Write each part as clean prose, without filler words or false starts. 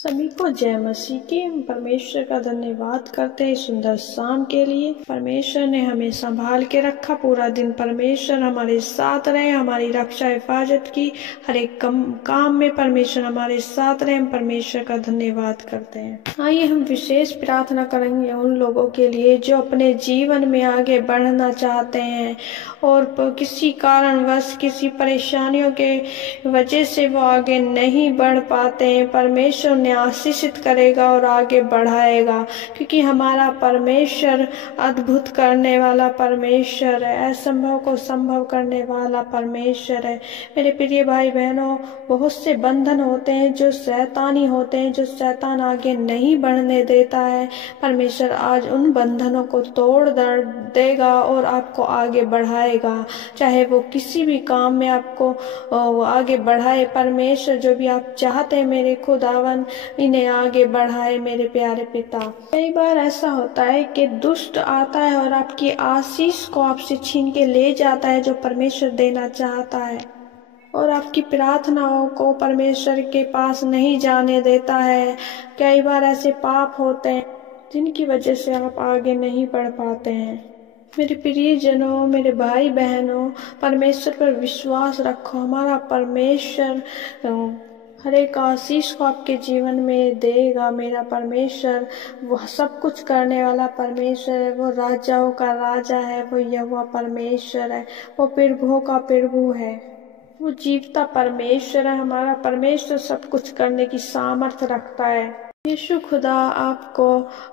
सभी को जय मसीह की। हम परमेश्वर का धन्यवाद करते हैं सुंदर शाम के लिए। परमेश्वर ने हमें संभाल के रखा पूरा दिन। परमेश्वर हमारे साथ रहे, हमारी रक्षा हिफाजत की। हर एक काम में परमेश्वर हमारे साथ रहे। हम परमेश्वर का धन्यवाद करते हैं। आइए हम विशेष प्रार्थना करेंगे उन लोगों के लिए जो अपने जीवन में आगे बढ़ना चाहते हैं और किसी कारणवश किसी परेशानियों के वजह से वो आगे नहीं बढ़ पाते हैं। परमेश्वर ने आशीषित करेगा और आगे बढ़ाएगा, क्योंकि हमारा परमेश्वर अद्भुत करने वाला परमेश्वर है, असंभव को संभव करने वाला परमेश्वर है। मेरे प्रिय भाई बहनों, बहुत से बंधन होते हैं जो शैतानी होते हैं, जो शैतान आगे नहीं बढ़ने देता है। परमेश्वर आज उन बंधनों को तोड़ देगा और आपको आगे बढ़ाएगा, चाहे वो किसी भी काम में आपको आगे बढ़ाए। परमेश्वर जो भी आप चाहते हैं मेरे खुदावन, इन्हें आगे बढ़ाए मेरे प्यारे पिता। कई बार ऐसा होता है कि दुष्ट आता है और आपकी आशीष को आपसे छीन के ले जाता है जो परमेश्वर देना चाहता है, और आपकी प्रार्थनाओं को परमेश्वर के पास नहीं जाने देता है। कई बार ऐसे पाप होते हैं जिनकी वजह से आप आगे नहीं बढ़ पाते हैं। मेरे प्रिय जनों, मेरे भाई बहनों, परमेश्वर पर विश्वास रखो। हमारा परमेश्वर हर एक आशीष को आपके जीवन में देगा। मेरा परमेश्वर वह सब कुछ करने वाला परमेश्वर है। वो राजाओं का राजा है, वो यहोवा परमेश्वर है, वो प्रभुओं का प्रभु है, वो जीवता परमेश्वर है। हमारा परमेश्वर सब कुछ करने की सामर्थ्य रखता है। यीशु खुदा आपको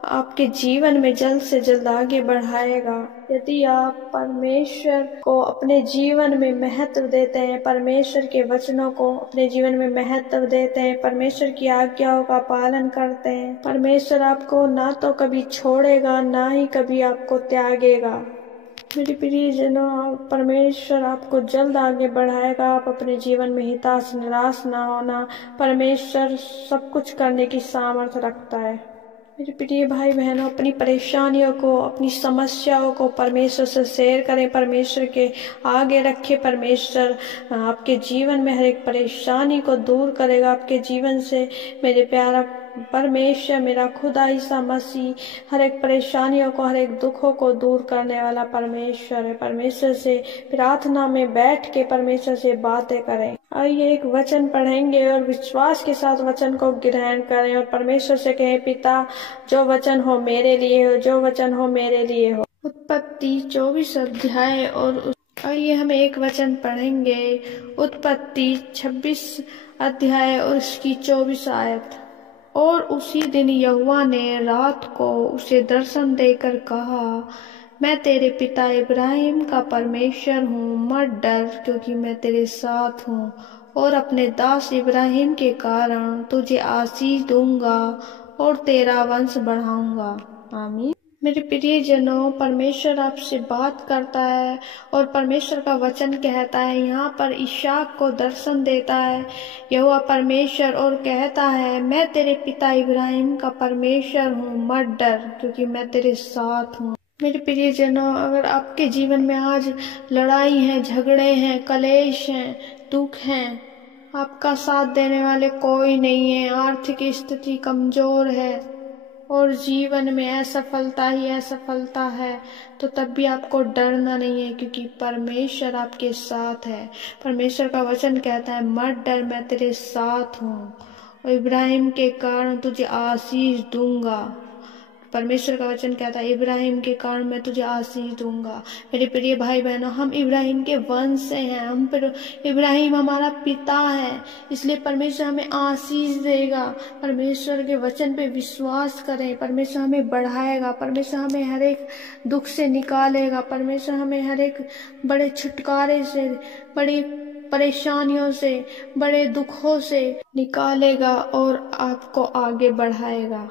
आपके जीवन में जल्द से जल्द आगे बढ़ाएगा यदि आप परमेश्वर को अपने जीवन में महत्व देते हैं, परमेश्वर के वचनों को अपने जीवन में महत्व देते हैं, परमेश्वर की आज्ञाओं का पालन करते हैं। परमेश्वर आपको ना तो कभी छोड़ेगा, ना ही कभी आपको त्यागेगा। मेरे प्रिय जनों, परमेश्वर आपको जल्द आगे बढ़ाएगा। आप अपने जीवन में हताश निराश ना होना। परमेश्वर सब कुछ करने की सामर्थ्य रखता है। मेरे प्रिय भाई बहनों, अपनी परेशानियों को, अपनी समस्याओं को परमेश्वर से शेयर करें, परमेश्वर के आगे रखें। परमेश्वर आपके जीवन में हर एक परेशानी को दूर करेगा आपके जीवन से। मेरे प्यारा परमेश्वर, मेरा खुदा ईसा मसीह हर एक परेशानियों को, हर एक दुखों को दूर करने वाला परमेश्वर है। परमेश्वर से प्रार्थना में बैठ के परमेश्वर से बातें करें। आइए एक वचन पढ़ेंगे और विश्वास के साथ वचन को ग्रहण करें और परमेश्वर से कहें, पिता जो वचन हो मेरे लिए हो, जो वचन हो मेरे लिए हो। उत्पत्ति 24 अध्याय और आइए हम एक वचन पढ़ेंगे। उत्पत्ति 26 अध्याय और उसकी 24 आयत। और उसी दिन यहोवा ने रात को उसे दर्शन देकर कहा, मैं तेरे पिता इब्राहिम का परमेश्वर हूँ, मत डर, क्योंकि मैं तेरे साथ हूँ और अपने दास इब्राहिम के कारण तुझे आशीष दूंगा और तेरा वंश बढ़ाऊंगा। आमीन। मेरे प्रिय जनों, परमेश्वर आपसे बात करता है और परमेश्वर का वचन कहता है, यहाँ पर इसहाक को दर्शन देता है यहोवा परमेश्वर और कहता है, मैं तेरे पिता इब्राहिम का परमेश्वर हूँ, मत डर, क्योंकि मैं तेरे साथ हूँ। मेरे प्रिय जनों, अगर आपके जीवन में आज लड़ाई है, झगड़े हैं, कलेश हैं, दुख हैं, आपका साथ देने वाले कोई नहीं है, आर्थिक स्थिति कमजोर है और जीवन में असफलता ही असफलता है, तो तब भी आपको डरना नहीं है, क्योंकि परमेश्वर आपके साथ है। परमेश्वर का वचन कहता है, मत डर, मैं तेरे साथ हूँ और इब्राहिम के कारण तुझे आशीष दूंगा। परमेश्वर का वचन कहता है, इब्राहिम के कारण मैं तुझे आशीष दूंगा। मेरे प्रिय भाई बहनों, हम इब्राहिम के वंश से हैं। इब्राहिम हमारा पिता है, इसलिए परमेश्वर हमें आशीष देगा। परमेश्वर के वचन पे विश्वास करें, परमेश्वर हमें बढ़ाएगा, परमेश्वर हमें हर एक दुख से निकालेगा, परमेश्वर हमें हर एक बड़े छुटकारे से, बड़ी परेशानियों से, बड़े दुखों से निकालेगा और आपको आगे बढ़ाएगा।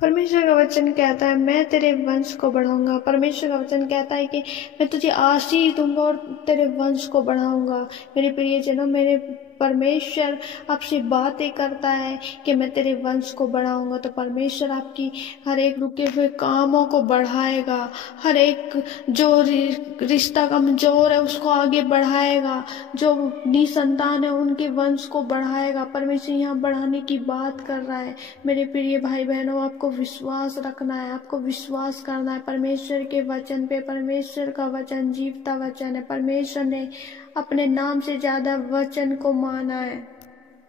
परमेश्वर का वचन कहता है, मैं तेरे वंश को बढ़ाऊंगा। परमेश्वर का वचन कहता है कि मैं तुझे आशीष दूंगा और तेरे वंश को बढ़ाऊंगा। मेरे प्रिय जनों, मेरे परमेश्वर आपसे बातें करता है कि मैं तेरे वंश को बढ़ाऊंगा, तो परमेश्वर आपकी हर एक रुके हुए कामों को बढ़ाएगा, हर एक जो रिश्ता कमजोर है उसको आगे बढ़ाएगा, जो निसंतान है उनके वंश को बढ़ाएगा। परमेश्वर यहाँ बढ़ाने की बात कर रहा है। मेरे प्रिय भाई बहनों, आपको विश्वास रखना है, आपको विश्वास करना है परमेश्वर के वचन पे। परमेश्वर का वचन जीवता वचन है। परमेश्वर ने अपने नाम से ज्यादा वचन को माना है।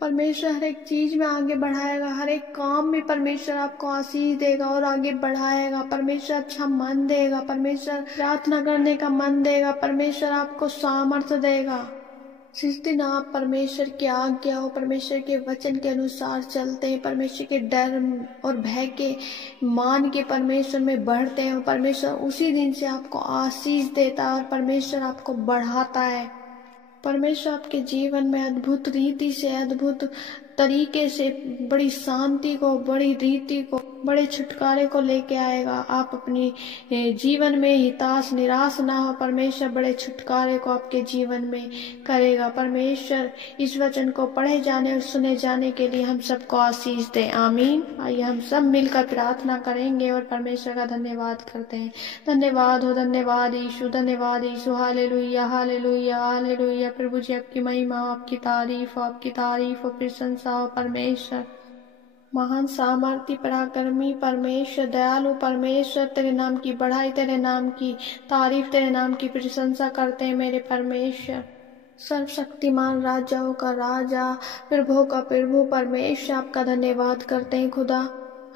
परमेश्वर हर एक चीज में आगे बढ़ाएगा, हर एक काम में परमेश्वर आपको आशीष देगा और आगे बढ़ाएगा। परमेश्वर अच्छा मन देगा, परमेश्वर प्रार्थना करने का मन देगा, परमेश्वर आपको सामर्थ्य देगा। जिस दिन आप परमेश्वर की आज्ञा और परमेश्वर के वचन के अनुसार चलते हैं, परमेश्वर के डर और भय के मान के परमेश्वर में बढ़ते हैं, परमेश्वर उसी दिन से आपको आशीष देता है और परमेश्वर आपको बढ़ाता है। परमेश्वर आपके जीवन में अद्भुत रीति से, अद्भुत तरीके से बड़ी शांति को, बड़ी रीति को, बड़े छुटकारे को लेके आएगा। आप अपनी जीवन में हिताश निराश ना हो, परमेश्वर बड़े छुटकारे को आपके जीवन में करेगा। परमेश्वर इस वचन को पढ़े जाने और सुने जाने के लिए हम सबको आशीष दे। आमीन। आइए हम सब मिलकर प्रार्थना करेंगे और परमेश्वर का धन्यवाद करते हैं। धन्यवाद हो, धन्यवाद यीशु, धन्यवाद यीशु। Hallelujah, hallelujah, hallelujah. प्रभु जी आपकी महिमा हो, आपकी तारीफ हो, आपकी तारीफ हो, प्रशंसा हो। परमेश्वर महान सामर्थी पराक्रमी परमेश्वर, दयालु परमेश्वर, तेरे नाम की बढ़ाई, तेरे नाम की तारीफ, तेरे नाम की प्रशंसा करते हैं मेरे परमेश्वर। सर्वशक्तिमान राजाओं का राजा, प्रभु का प्रभु परमेश्वर, आपका धन्यवाद करते हैं खुदा।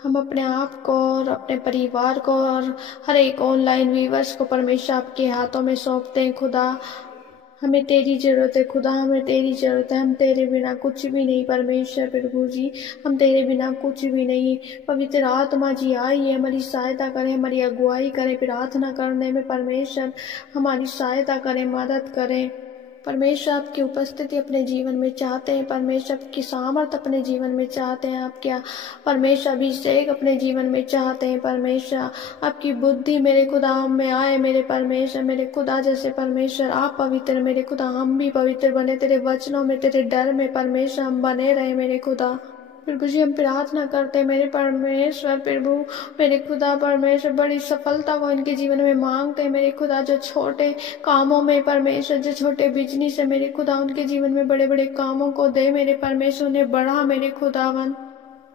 हम अपने आप को और अपने परिवार को और हर एक ऑनलाइन व्यूअर्स को परमेश्वर आपके हाथों में सौंपते हैं खुदा। हमें तेरी जरूरत है खुदा, हमें तेरी जरूरत है। हम तेरे बिना कुछ भी नहीं परमेश्वर प्रभु जी, हम तेरे बिना कुछ भी नहीं। पवित्र आत्मा जी आइए, हमारी सहायता करें, हमारी अगुवाई करें, प्रार्थना करने में परमेश्वर हमारी सहायता करें, मदद करें। परमेश्वर आपकी उपस्थिति अपने जीवन में चाहते हैं, परमेश्वर आपकी सामर्थ अपने जीवन में चाहते हैं, आप क्या परमेश्वर अभिषेक अपने जीवन में चाहते हैं। परमेश्वर आपकी बुद्धि मेरे खुदा हम में आए, मेरे परमेश्वर, मेरे खुदा जैसे परमेश्वर आप पवित्र, मेरे खुदा हम भी पवित्र बने, तेरे वचनों में, तेरे डर में परमेश्वर हम बने रहे मेरे खुदा। प्रभु जी हम प्रार्थना करते हैं मेरे परमेश्वर प्रभु, मेरे खुदा परमेश्वर बड़ी सफलता को इनके जीवन में मांगते हैं मेरे खुदा। जो छोटे कामों में परमेश्वर, जो छोटे बिजनेस है मेरे खुदा, उनके जीवन में बड़े बड़े कामों को दे मेरे परमेश्वर, उन्हें बढ़ा मेरे खुदावन।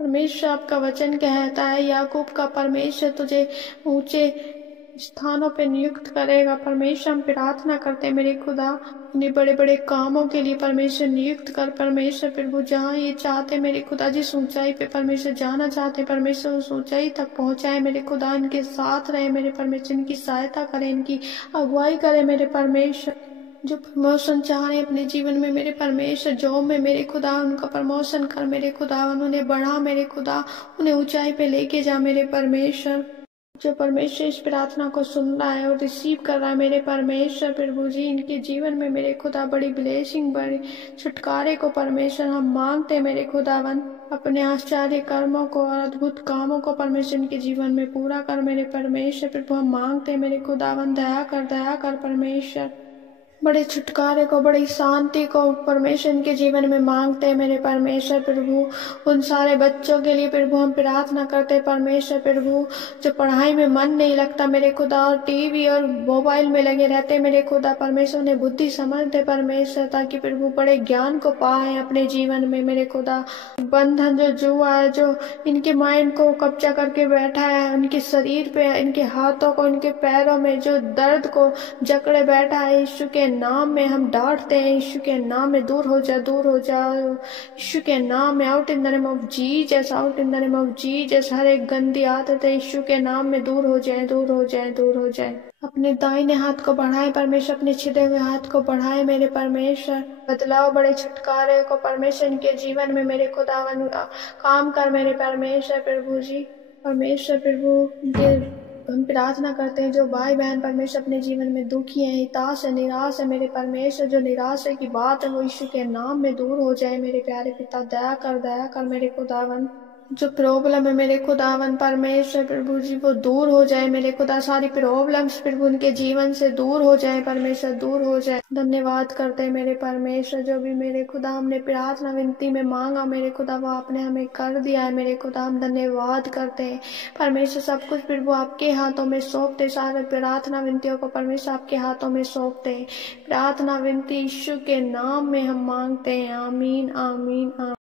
परमेश्वर आपका वचन कहता है याकूब का परमेश्वर तुझे ऊंचे स्थानों पे नियुक्त करेगा। परमेश्वर हम प्रार्थना करते हैं मेरे खुदा, इन्हें बड़े बड़े कामों के लिए परमेश्वर नियुक्त कर परमेश्वर प्रभु। जहाँ ये चाहते मेरे खुदा, जिस ऊंचाई पे परमेश्वर जाना चाहते परमेश्वर, उस ऊंचाई तक पहुंचाए मेरे खुदा। इनके साथ रहे मेरे परमेश्वर, इनकी सहायता करें, इनकी अगुवाई करें मेरे परमेश्वर। जो प्रमोशन चाह रहे अपने जीवन में मेरे परमेश्वर, जॉब में मेरे खुदा, उनका प्रमोशन कर मेरे खुदा, उन्हें बढ़ा मेरे खुदा, उन्हें ऊंचाई पे लेके जा मेरे परमेश्वर। जो परमेश्वर इस प्रार्थना को सुन रहा है और रिसीव कर रहा है मेरे परमेश्वर प्रभु जी, इनके जीवन में मेरे खुदा बड़ी ब्लेसिंग, बड़ी छुटकारे को परमेश्वर हम मांगते हैं मेरे खुदावन। अपने आश्चर्य कर्मों को और अद्भुत कामों को परमेश्वर इनके जीवन में पूरा कर मेरे परमेश्वर प्रभु। हम मांगते हैं मेरे खुदावन, दया कर परमेश्वर। बड़े छुटकारे को, बड़ी शांति को परमेश्वर इनके जीवन में मांगते हैं मेरे परमेश्वर प्रभु। उन सारे बच्चों के लिए प्रभु हम प्रार्थना करते हैं परमेश्वर प्रभु, जो पढ़ाई में मन नहीं लगता मेरे खुदा और टीवी और मोबाइल में लगे रहते मेरे खुदा परमेश्वर, उन्हें बुद्धि समझ दे परमेश्वर, ताकि प्रभु बड़े ज्ञान को पाए अपने जीवन में मेरे खुदा। बंधन जो जुआ है, जो इनके माइंड को कब्जा करके बैठा है, उनके शरीर पे, इनके हाथों को, इनके पैरों में जो दर्द को जकड़े बैठा है, यीशु के नाम में हम डांटते हैं, यीशु के नाम में दूर हो जा, दूर हो जा यीशु के नाम में। Out in the name of Jesus, out in the name of Jesus. हर एक गंदी आदत है यीशु के नाम में दूर हो जाए, दूर हो जाए, दूर हो जाए। अपने दाहिने हाथ को बढ़ाए परमेश्वर, अपने छिदे हुए हाथ को बढ़ाए मेरे परमेश्वर। बदलाव, बड़े छुटकारे को परमेश्वर इनके जीवन में मेरे खुदावन काम कर मेरे परमेश्वर प्रभु जी। परमेश्वर प्रभु हम प्रार्थना करते हैं जो भाई बहन परमेश्वर अपने जीवन में दुखी है, हिताश है, निराश है मेरे परमेश्वर, जो निराश है की बात है वो यीशु के नाम में दूर हो जाए मेरे प्यारे पिता। दया कर मेरे खुदावन। जो प्रॉब्लम है मेरे खुदावन परमेश्वर प्रभु जी वो दूर हो जाए मेरे खुदा, सारी प्रॉब्लम्स प्रभु उनके जीवन से दूर हो जाए परमेश्वर, दूर हो जाए। धन्यवाद करते हैं मेरे परमेश्वर, जो भी मेरे खुदा हमने प्रार्थना विनती में मांगा मेरे खुदा वो आपने हमें कर दिया है मेरे खुदा, हम धन्यवाद करते हैं परमेश्वर। सब कुछ प्रभु आपके हाथों में सौंपते, सारे प्रार्थना विनतियों को परमेश्वर आपके हाथों में सौंपते हैं। प्रार्थना विनती यीशु के नाम में हम मांगते हैं, आमीन आमीन आमीन।